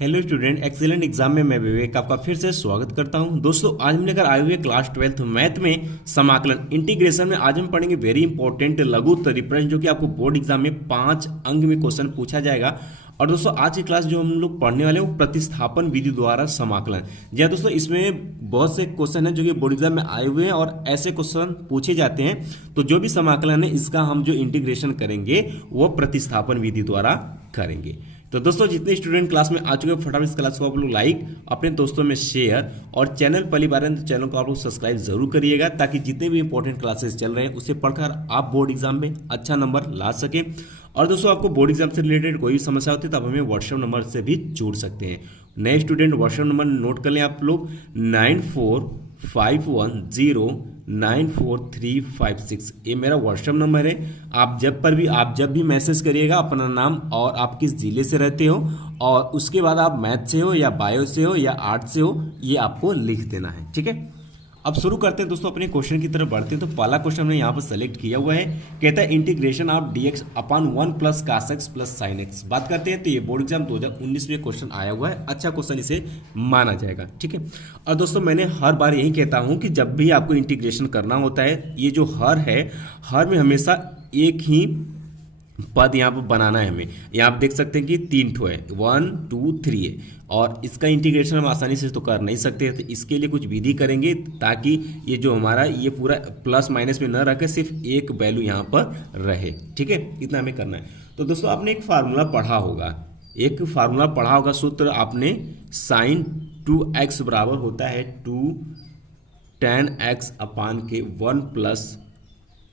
Hello student, excellent exam में मैं विवेक आपका फिर से स्वागत करता हूं। दोस्तों, आज हम लेकर आए हुए क्लास 12th मैथ में समाकलन इंटीग्रेशन में आज हम पढ़ेंगे वेरी इंपॉर्टेंट लघुत्तरी प्रश्न, जो कि आपको बोर्ड एग्जाम में 5 अंक में क्वेश्चन पूछा जाएगा। और दोस्तों, आज की क्लास जो हम लोग पढ़ने वाले हैं वो प्रतिस्थापन विधि द्वारा समाकलन। जी हाँ दोस्तों, इसमें बहुत से क्वेश्चन हैं जो कि बोर्ड एग्जाम में आए हुए हैं और ऐसे क्वेश्चन पूछे जाते हैं। तो जो भी समाकलन है इसका हम जो इंटीग्रेशन करेंगे वो प्रतिस्थापन विधि द्वारा करेंगे। तो दोस्तों, जितने स्टूडेंट क्लास में आ चुके हैं फटाफट इस क्लास को आप लोग लाइक, अपने दोस्तों में शेयर, और चैनल पहली बार है तो चैनल को आप लोग सब्सक्राइब जरूर करिएगा, ताकि जितने भी इंपॉर्टेंट क्लासेस चल रहे हैं उससे पढ़कर आप बोर्ड एग्जाम में अच्छा नंबर ला सके। और दोस्तों, आपको बोर्ड एग्जाम से रिलेटेड कोई भी समस्या होती है तो आप हमें व्हाट्सएप नंबर से भी जुड़ सकते हैं। नए स्टूडेंट व्हाट्सएप नंबर नोट कर लें आप लोग, 9451094356। ये मेरा व्हाट्सएप नंबर है। आप जब भी मैसेज करिएगा अपना नाम और आप किस जिले से रहते हो, और उसके बाद आप मैथ से हो या बायो से हो या आर्ट से हो, ये आपको लिख देना है। ठीक है, अब शुरू करते हैं दोस्तों, अपने क्वेश्चन की तरफ बढ़ते हैं। तो पहला क्वेश्चन हमने यहाँ पर सेलेक्ट किया हुआ है, कहता है integration of dx upon 1 plus cos x plus sin x। बात करते हैं तो ये बोर्ड एग्जाम 2019 में क्वेश्चन आया हुआ है, अच्छा क्वेश्चन इसे माना जाएगा। ठीक है, और दोस्तों मैंने हर बार यही कहता हूँ कि जब भी आपको इंटीग्रेशन करना होता है, ये जो हर है, हर में हमेशा एक ही पद यहाँ पर बनाना है हमें। यहाँ आप देख सकते हैं कि 3 ठो है, 1 2 3 है, और इसका इंटीग्रेशन हम आसानी से तो कर नहीं सकते। तो इसके लिए कुछ विधि करेंगे ताकि ये जो हमारा ये पूरा प्लस माइनस में न रखे, सिर्फ एक वैल्यू यहाँ पर रहे। ठीक है, इतना हमें करना है। तो दोस्तों, आपने एक फार्मूला पढ़ा होगा, सूत्र आपने साइन 2x बराबर होता है 2 tan x अपान के 1 प्लस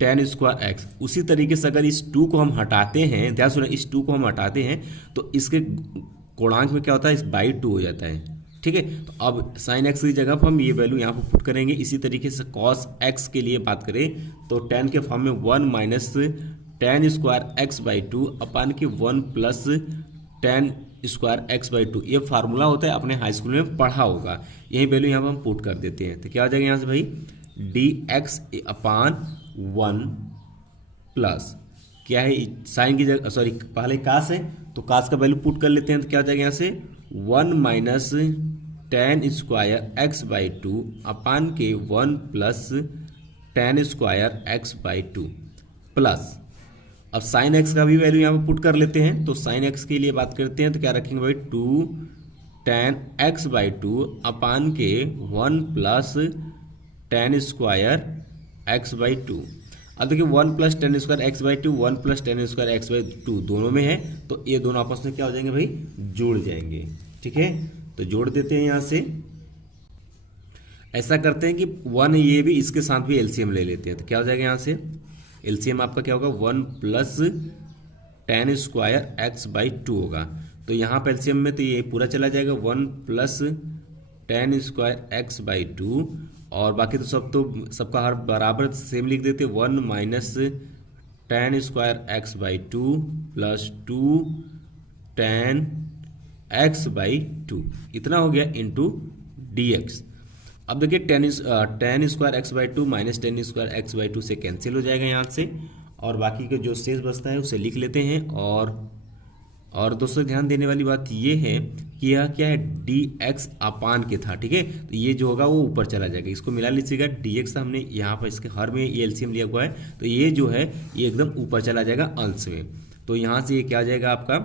tan स्क्वायर एक्स। उसी तरीके से अगर इस 2 को हम हटाते हैं, ध्यान सुनो, इस 2 को हम हटाते हैं तो इसके कोणांक में क्या होता है, इस बाई 2 हो जाता है। ठीक है, तो अब साइन एक्स की जगह पर हम ये वैल्यू यहाँ पर पुट करेंगे। इसी तरीके से कॉस एक्स के लिए बात करें तो tan के फॉर्म में 1 minus tan square x by 2 upon के 1 plus tan square x by 2। ये फार्मूला होता है, अपने हाई स्कूल में पढ़ा होगा। यही वैल्यू यहाँ पर हम पुट कर देते हैं। तो क्या हो जाएगा यहाँ से भाई, dx अपान 1 प्लस क्या है, साइन की जगह, सॉरी पहले कास है तो कास का वैल्यू पुट कर लेते हैं। तो क्या हो जाएगा यहाँ से 1 minus tan square x by 2 upon के 1 plus tan square x by 2 plus, अब साइन एक्स का भी वैल्यू यहाँ पर पुट कर लेते हैं। तो साइन एक्स के लिए बात करते हैं तो क्या रखेंगे भाई, 2 tan x बाई 2 अपान के 1 plus tan square x by 2। अब देखिए 1 plus tan square x by 2, 1 plus tan square x by 2 दोनों में है, तो ये दोनों आपस में क्या हो जाएंगे भाई, जुड़ जाएंगे। ठीक है, तो जोड़ देते हैं यहाँ से। ऐसा करते हैं कि 1 ये भी, इसके साथ भी एलसीएम ले लेते हैं। तो क्या हो जाएगा यहाँ से, एलसीएम आपका क्या होगा, 1 plus tan square x by 2 होगा। तो यहाँ पर एलसीएम में तो ये पूरा चला जाएगा, 1 plus tan square x by 2, और बाकी तो सबका हर बराबर सेम लिख देते, 1 minus tan square x by 2 plus 2 tan x by 2, इतना हो गया इंटू dx। अब देखिए tan square x by 2 minus tan square x by 2 से कैंसिल हो जाएगा यहाँ से, और बाकी का जो शेष बचता है उसे लिख लेते हैं। और दोस्तों, ध्यान देने वाली बात ये है कि यह क्या है, dx अपान के था। ठीक है, तो ये जो होगा वो ऊपर चला जाएगा, इसको मिला लीजिएगा। dx हमने यहाँ पर इसके हर में ये एलसीएम लिया हुआ है, तो ये जो है ये एकदम ऊपर चला जाएगा अंश में। तो यहाँ से ये क्या आ जाएगा आपका,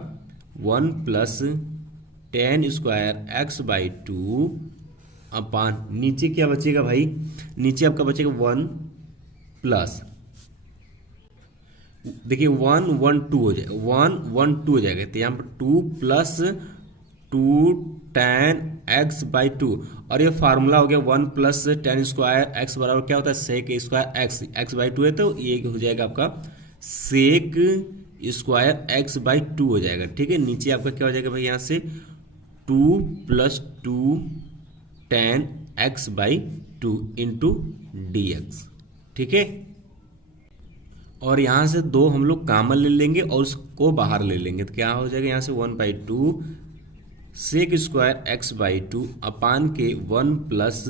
1 plus tan square x by 2 अपान, नीचे क्या बचेगा भाई, नीचे आपका बचेगा 1 प्लस, देखिए 1 1 2 हो जाएगा, 1 1 2 हो जाएगा। तो यहाँ पर 2 प्लस 2 tan x बाई 2, और ये फार्मूला हो गया 1 प्लस tan स्क्वायर एक्स बराबर क्या होता है, sec square x, x by 2 है तो ये हो जाएगा आपका सेक स्क्वायर एक्स बाई 2 हो जाएगा। ठीक है, नीचे आपका क्या हो जाएगा भाई, यहाँ से 2 plus 2 tan x by 2 into dx। ठीक है, और यहाँ से 2 हम लोग कॉमन ले लेंगे और उसको बाहर ले लेंगे। तो क्या हो जाएगा यहाँ से 1 by 2 sec square x by 2 upon के 1 plus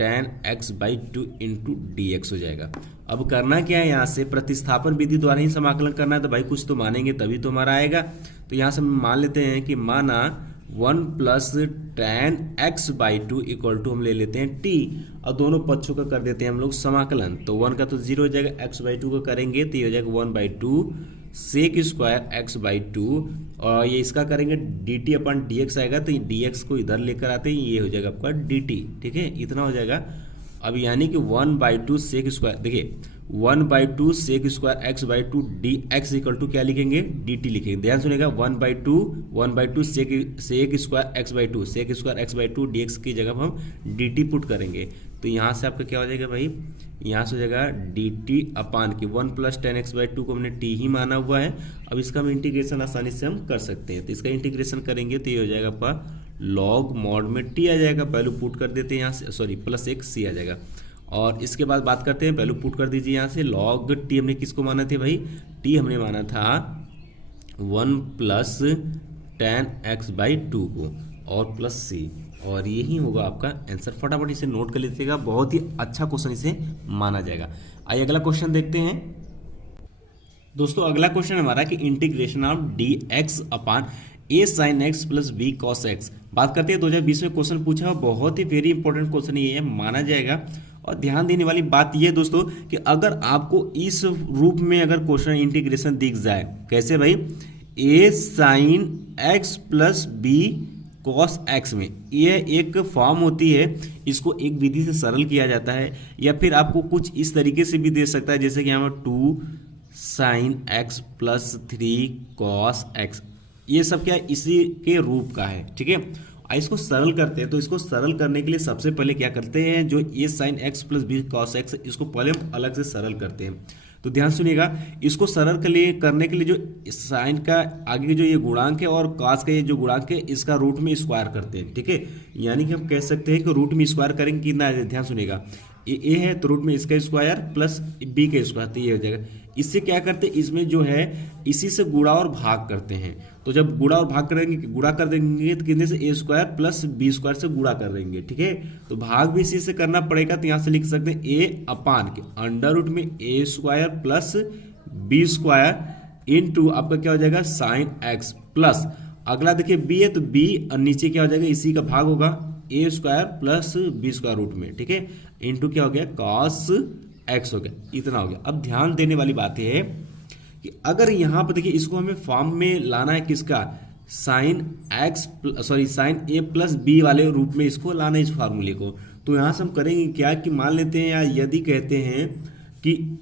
tan x by 2 into dx हो जाएगा। अब करना क्या है, यहाँ से प्रतिस्थापन विधि द्वारा ही समाकलन करना है। तो भाई कुछ तो मानेंगे तभी तो हमारा आएगा। तो यहाँ से हम मान लेते हैं कि माना 1 plus tan x by two equal to हम ले लेते हैं टी, और दोनों पक्षों का कर देते हैं हम लोग समाकलन। तो 1 का तो 0 हो जाएगा, एक्स बाई टू का करेंगे तो ये हो जाएगा 1/2 sec square x by two, और ये इसका करेंगे d t upon d x आएगा, तो डी एक्स को इधर लेकर आते हैं, ये हो जाएगा आपका डी टी। ठीक है, इतना हो जाएगा। अब यानी कि 1/2 सेक स्क्वायर, देखिए 1/2 sec square x by two d x equal to क्या लिखेंगे, डी टी लिखेंगे। ध्यान सुनेगा, 1/2 sec square x by two, sec square x by two d x की जगह हम डी टी पुट करेंगे। तो यहाँ से आपका क्या हो जाएगा भाई, यहाँ से हो जाएगा डी टी अपान की 1 plus tan x by to को हमने टी ही माना हुआ है। अब इसका हम इंटीग्रेशन आसानी से हम कर सकते हैं। तो इसका इंटीग्रेशन करेंगे तो ये हो जाएगा आपका लॉग मॉड में टी आ जाएगा, वैल्यू पुट कर देते हैं यहाँ से, सॉरी प्लस एक सी आ जाएगा। और इसके बाद बात करते हैं, वैल्यू पुट कर दीजिए यहाँ से, लॉग टी हमने किसको माना थे भाई, टी हमने माना था 1 plus tan x by to को, और प्लस सी, और यही होगा आपका आंसर। फटाफट इसे नोट कर लीजिएगा, बहुत ही अच्छा क्वेश्चन इसे माना जाएगा। आइए अगला क्वेश्चन देखते हैं दोस्तों। अगला क्वेश्चन हमारा कि integration of d x upon a sine x plus b cos x. बात करते हैं 2020 में क्वेश्चन पूछा है, बहुत ही वेरी इंपॉर्टेंट क्वेश्चन ये है, माना जाएगा। और ध्यान देने वाली बात ये दोस्तों कि अगर आपको इस रूप में अगर क्वेश्चन इंटीग्रेशन दिख जाए, कैसे भाई, a sine x plus b cos x में, यह एक फॉर्म होती है, इसको एक विधि से सरल किया जाता है, या फिर आपको कुछ इस तरीके से भी दे सकता है, जैसे कि यहाँ 2 sign x plus 3 cos x, ये सब क्या इसी के रूप का है। ठीक है, इसको सरल करते हैं। तो इसको सरल करने के लिए सबसे पहले क्या करते हैं, जो a sine x plus b cos x, इसको पहले हम अलग से सरल करते हैं। तो ध्यान सुनिएगा, इसको सरल करने के लिए जो साइन का आगे जो ये गुणांक है और कॉस का ये जो गुणांक है, इसका रूट में स्क्वायर करते हैं। ठीक है, यानी कि हम कह सकते हैं कि रूट में स्क्वायर करेंगे कितना है, ध्यान सुनिएगा, ए है तो रूट में इसका स्क्वायर प्लस बी का स्क्वायर, तो ये हो जाएगा। इससे क्या करते हैं, इसमें जो है इसी से गुणा और भाग करते हैं। तो जब गुणा और भाग करेंगे, गुणा कर देंगे तो कितने से, ए स्क्वायर प्लस बी स्क्वायर से गुणा कर देंगे। ठीक है, तो भाग भी इसी से करना पड़ेगा। तो यहाँ से लिख सकते हैं ए अपान के अंडर रूट में a square plus b square into आपका क्या हो जाएगा साइन एक्स प्लस, अगला देखिए बी है तो बी, और नीचे क्या हो जाएगा, इसी का भाग होगा a square plus b square root में। ठीक है, इंटू क्या हो गया कॉस एक्स हो गया, इतना हो गया। अब ध्यान देने वाली बात यह है कि अगर यहाँ पर देखिए इसको हमें फॉर्म में लाना है किसका, साइन एक्स सॉरी साइन ए प्लस बी वाले रूप में इसको लाना है इस फार्मूले को। तो यहाँ से हम करेंगे क्या कि मान लेते हैं, या यदि कहते हैं कि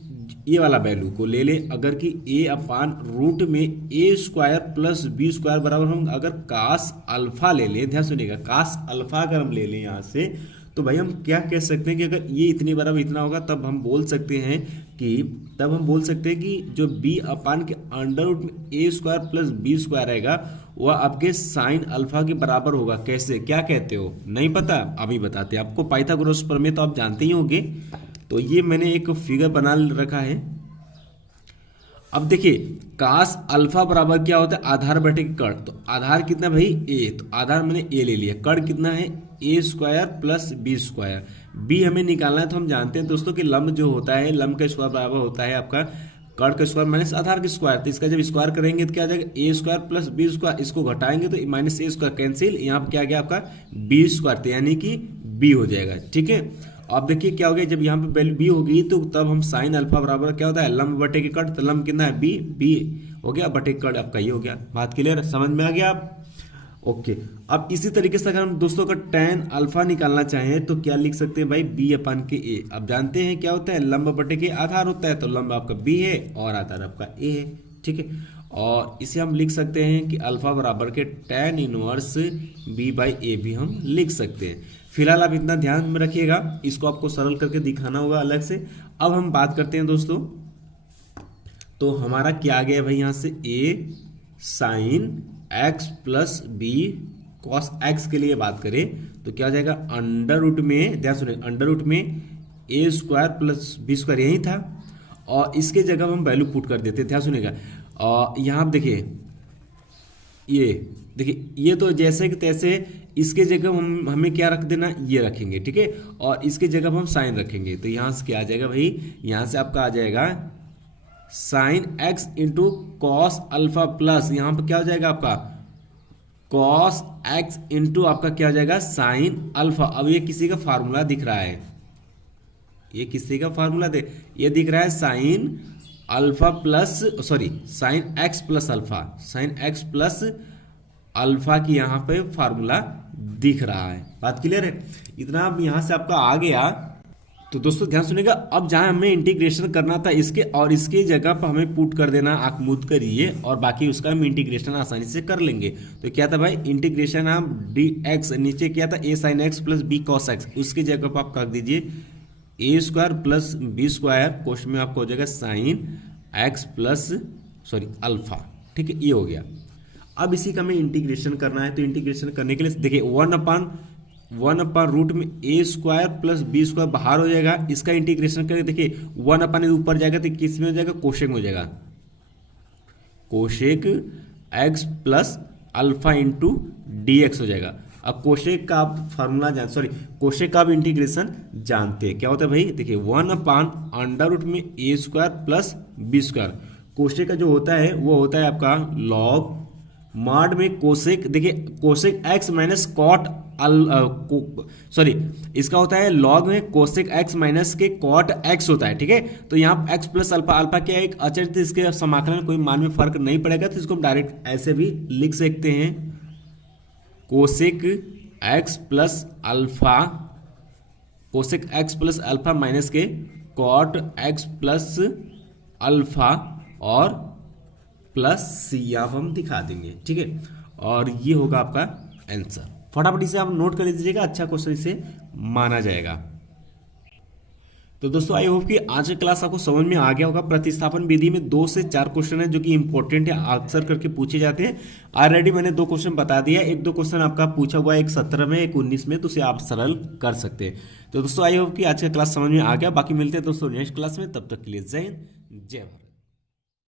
ये वाला वैल्यू को ले ले, अगर कि ए अपान रूट में a square plus b square बराबर हम अगर कास अल्फा ले लें, ध्यान सुनिएगा, कास अल्फा अगर हम ले लें यहाँ से, तो भाई हम क्या कह सकते हैं कि अगर ये इतने बराबर इतना होगा तब हम बोल सकते हैं कि जो बी अपान के अंडर रूट में a square plus b square रहेगा वह आपके साइन अल्फा के बराबर होगा। कैसे, क्या कहते हो, नहीं पता, अभी बताते हैं आपको। पाइथागोरस प्रमेय तो आप जानते ही होंगे। तो ये मैंने एक फिगर बना रखा है। अब देखिए कास अल्फा बराबर क्या होता है, आधार बटे कड़। तो आधार कितना भाई ए, तो आधार मैंने ए ले लिया, कड़ कितना है a square plus b square. B हमें निकालना है, तो हम जानते हैं दोस्तों कि लंब जो होता है, लंब का स्क्वायर बराबर होता है आपका कड़ का स्क्वायर माइनस आधार का स्क्वायर। तो इसका जब स्क्वायर करेंगे तो क्या आ जाएगा ए स्क्वायर प्लस बी स्क्वायर, इसको घटाएंगे तो माइनस ए स्क्वायर कैंसिल, यहाँ पर क्या आ गया आपका बी स्क्वायर, तो यानी कि बी हो जाएगा। ठीक है, अब देखिए क्या हो गया, जब यहाँ पे वैल्यू बी होगी तो तब हम साइन अल्फा बराबर क्या होता है लंब बटे के कट, तो लंब कितना है बी, बी हो गया बटे कट आपका ये हो गया। बात क्लियर, समझ में आ गया आप? ओके, अब इसी तरीके से अगर हम दोस्तों का tan अल्फा निकालना चाहें तो क्या लिख सकते हैं भाई, बी अपान के ए। अब जानते हैं क्या होता है, लंब बटे के आधार होता है, तो लंब आपका बी है और आधार आपका ए है। ठीक है, और इसे हम लिख सकते हैं कि अल्फा बराबर के tan इनवर्स बी बाई ए भी हम लिख सकते हैं। फिलहाल आप इतना ध्यान में रखिएगा, इसको आपको सरल करके दिखाना होगा अलग से। अब हम बात करते हैं दोस्तों, तो हमारा क्या आ गया भाई, यहाँ से a sine x plus b cos x के लिए बात करें तो क्या हो जाएगा, अंडर रूट में, ध्यान सुनिए, अंडर रूट में a square plus b square यही था, और इसके जगह हम वैल्यू पुट कर देते, ध्यान सुनिएगा। और यहाँ आप देखिए ये तो जैसे कि तैसे इसके जगह हमें क्या रख देना, ये रखेंगे। ठीक है, और इसके जगह हम साइन रखेंगे, तो यहाँ से क्या आ जाएगा भाई, यहाँ से आपका आ जाएगा sine x into cos alpha plus, यहाँ पर क्या हो जाएगा आपका कॉस एक्स इंटू आपका क्या हो जाएगा साइन अल्फा। अब ये किसी का फार्मूला दिख रहा है, ये किसी का फार्मूला दे, ये दिख रहा है sine alpha plus sorry sine x plus alpha, sign x plus alpha की यहाँ पे फार्मूला दिख रहा है। बात क्लियर है? इतना अब यहाँ से आपका आ गया। तो दोस्तों ध्यान सुनिएगा, अब जहाँ हमें इंटीग्रेशन करना था इसके और इसके जगह पर हमें पुट कर देना आंख मूंद करिए और बाकी उसका हम इंटीग्रेशन आसानी से कर लेंगे। तो क्या था भाई, इंटीग्रेशन हम डी एक्स, नीचे क्या था a sine x plus b cos x, उसकी जगह पर आप कर दीजिए a square plus b square, question में आपको हो जाएगा sine x plus sorry alpha. ठीक है, ये हो गया। अब इसी का हमें इंटीग्रेशन करना है, तो इंटीग्रेशन करने के लिए देखिए वन अपान रूट में a square plus b square बाहर हो जाएगा, इसका इंटीग्रेशन करके देखिए वन अपान ऊपर जाएगा तो किस में हो जाएगा, कोशेक में हो जाएगा, cosec x plus alpha into D x हो जाएगा। अब कोशेक का आप फार्मूला कोशेक का आप इंटीग्रेशन जानते हैं क्या होता है भाई, देखिए वन अपान अंडर रूट में a square plus b square, cosec का जो होता है वो होता है आपका लॉग मॉड में कोसेक, देखिए कोसेक एक्स माइनस कॉट इसका होता है लॉग में कोसेक एक्स माइनस के कॉट एक्स होता है। ठीक है, तो यहाँ एक्स प्लस अल्फा, अल्फा क्या है एक अचर, तो इसके समाकलन में कोई मान में फर्क नहीं पड़ेगा, तो इसको हम डायरेक्ट ऐसे भी लिख सकते हैं cosec x plus alpha, cosec x plus alpha minus के कॉट एक्स प्लस अल्फा और प्लस सी आप हम दिखा देंगे। ठीक है, और ये होगा आपका आंसर। फटाफट इसे आप नोट कर लीजिएगा, अच्छा क्वेश्चन इसे माना जाएगा। तो दोस्तों आई होप कि आज की क्लास आपको समझ में आ गया होगा। प्रतिस्थापन विधि में 2 से 4 क्वेश्चन है जो कि इंपॉर्टेंट है, अक्सर करके पूछे जाते हैं। ऑलरेडी मैंने 2 क्वेश्चन बता दिया, 1-2 क्वेश्चन आपका पूछा हुआ है, एक 17 में एक 19 में, तो उसे आप सरल कर सकते हैं। तो दोस्तों आई होप कि आज का क्लास समझ में आ गया। बाकी मिलते हैं दोस्तों नेक्स्ट क्लास में, तब तक के लिए जय हिंद जय भारत।